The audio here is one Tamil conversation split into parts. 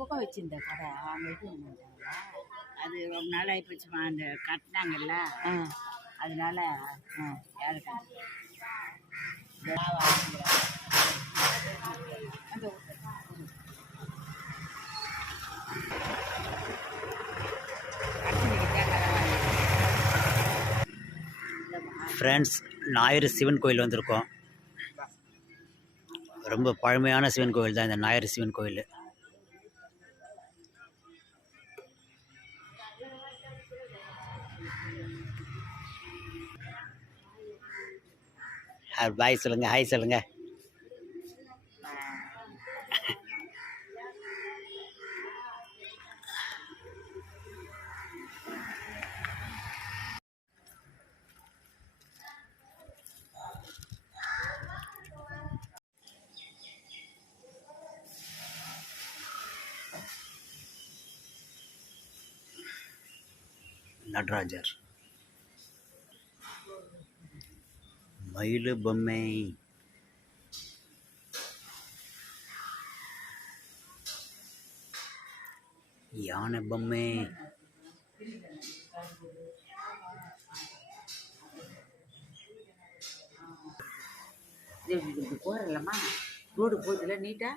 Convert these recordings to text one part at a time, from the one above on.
பக்கம் வச்சிருந்த கடை அவங்க இது அது ரொம்ப நாள் ஆகிப்போச்சுமா அந்த கட்டினாங்கல்ல. அதனால யாருக்கு ஃப்ரெண்ட்ஸ் ஞாயிறு சிவன் கோயில் வந்திருக்கோம். ரொம்ப பழமையான சிவன் கோயில் தான் இந்த ஞாயிறு சிவன் கோயில். பாய் சொல்லுங்க ஹாய் சொல்லுங்க. நடராஜர். மயில் பொம்மை யானை பொம்மை இது போறலம்மா ரோடு போகுதுல நீட்டா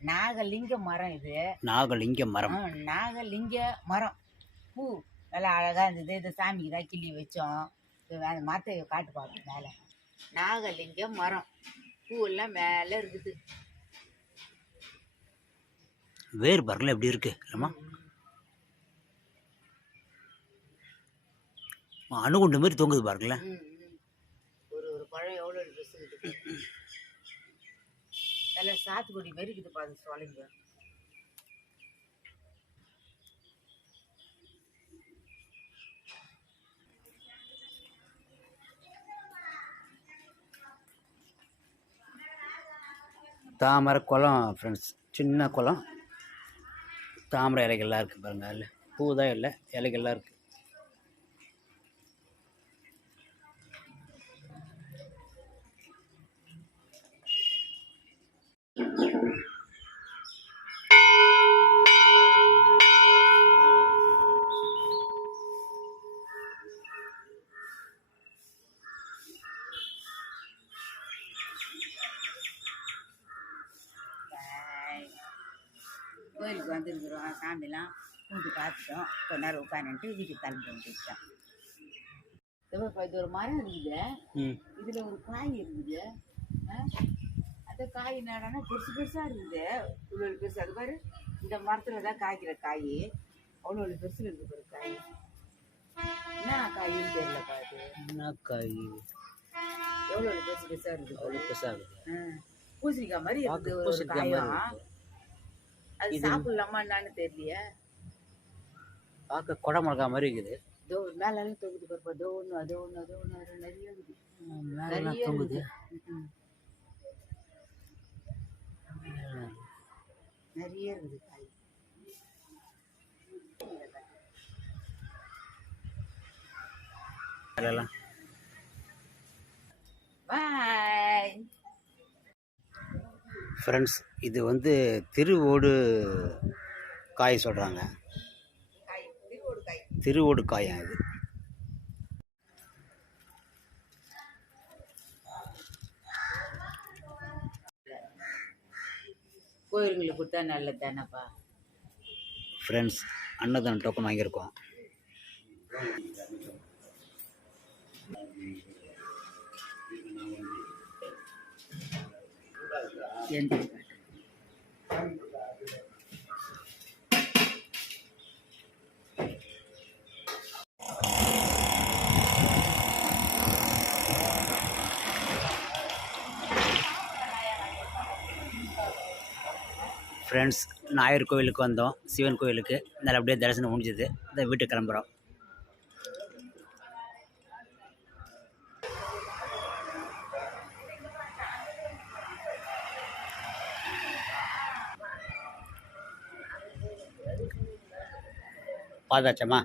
நாகலிங்க மரம் இது. நாகலிங்க மரம். நாகலிங்க மரம். பூ. நல்லா அழகா இருந்தது. இந்த சாமிக்கு தான் கிள்ளி வச்சோம். இது அந்த மரத்தை காட்டு பார்ப்போம் மேலே. நாகலிங்க மரம். பூ எல்லாம் மேலே இருக்குது. வேர் பாருங்களேன் எப்படி இருக்கு இல்லைம்மா அணுகுண்டு மாதிரி தொங்குது பாருங்களேன். ஒரு ஒரு பழம் எவ்வளோ இருக்குது நல்லா சாத்துக்குடி மாரி இருக்குது பாரு சொல்லுங்க தாமரை குளம் ஃப்ரெண்ட்ஸ் சின்ன குளம். தாமரை இலைகள்லாம் இருக்குது பாருங்கள் அதில். பூ தான் இல்லை இலைகள்லாம் இருக்குது கோயிலுக்கு வந்துருக்குறோம் சாமிலாம் கும்பிட்டு பார்த்துட்டோம். கொஞ்ச நேரம் உட்காந்துட்டு வீட்டுக்கு கிளம்பி வந்துட்டோம். இது ஒரு மரம் இருக்குது. இதில் ஒரு காய் இருக்குது? அந்த காய் என்னடான்னா பெருசு பெருசாக இருக்குது. இவ்வளோ பெருசு. அது பாரு இந்த மரத்தில் தான் காய்க்கிற காய். அவ்வளோ பெருசு இருக்குது பாரு காய். என்ன காயின்னு தெரியலப்பா அது. என்ன காய்? எவ்வளோ பெருசு பெருசாக இருக்குது அவ்வளோ பெருசாக இருக்குது. பூசணிக்காய் மாதிரி இருக்குது. ஒரு மாதிரி காயம். அது சாப்பிடலாமா என்னன்னு தெரியலையே. பார்க்க குடை மிளகா மாதிரி இருக்குது. தோ மேலெல்லாம் தொகுது பாருப்பா. தோ ஒன்று அதோ ஒன்று அதோ ஒன்று நிறைய இருக்குது. மேலாம் நிறைய இருக்குது. ம், ம். நிறைய இருக்குது காய். மேலெல்லாம் ஃப்ரெண்ட்ஸ் இது வந்து திருவோடு காய் சொல்கிறாங்க திருவோடு காய் இது. கோயிலுங்களுக்கு கொடுத்தா நல்லது தானேப்பா ஃப்ரெண்ட்ஸ் அன்னதானம் டோக்கன் வாங்கியிருக்கோம். எந்த ஃப்ரெண்ட்ஸ் நாயர் கோவிலுக்கு வந்தோம் சிவன் கோவிலுக்கு நல்லபடியாக தரிசனம் முடிஞ்சது. இந்த வீட்டுக்கு கிளம்புறோம். பார்த்தாச்சம்மா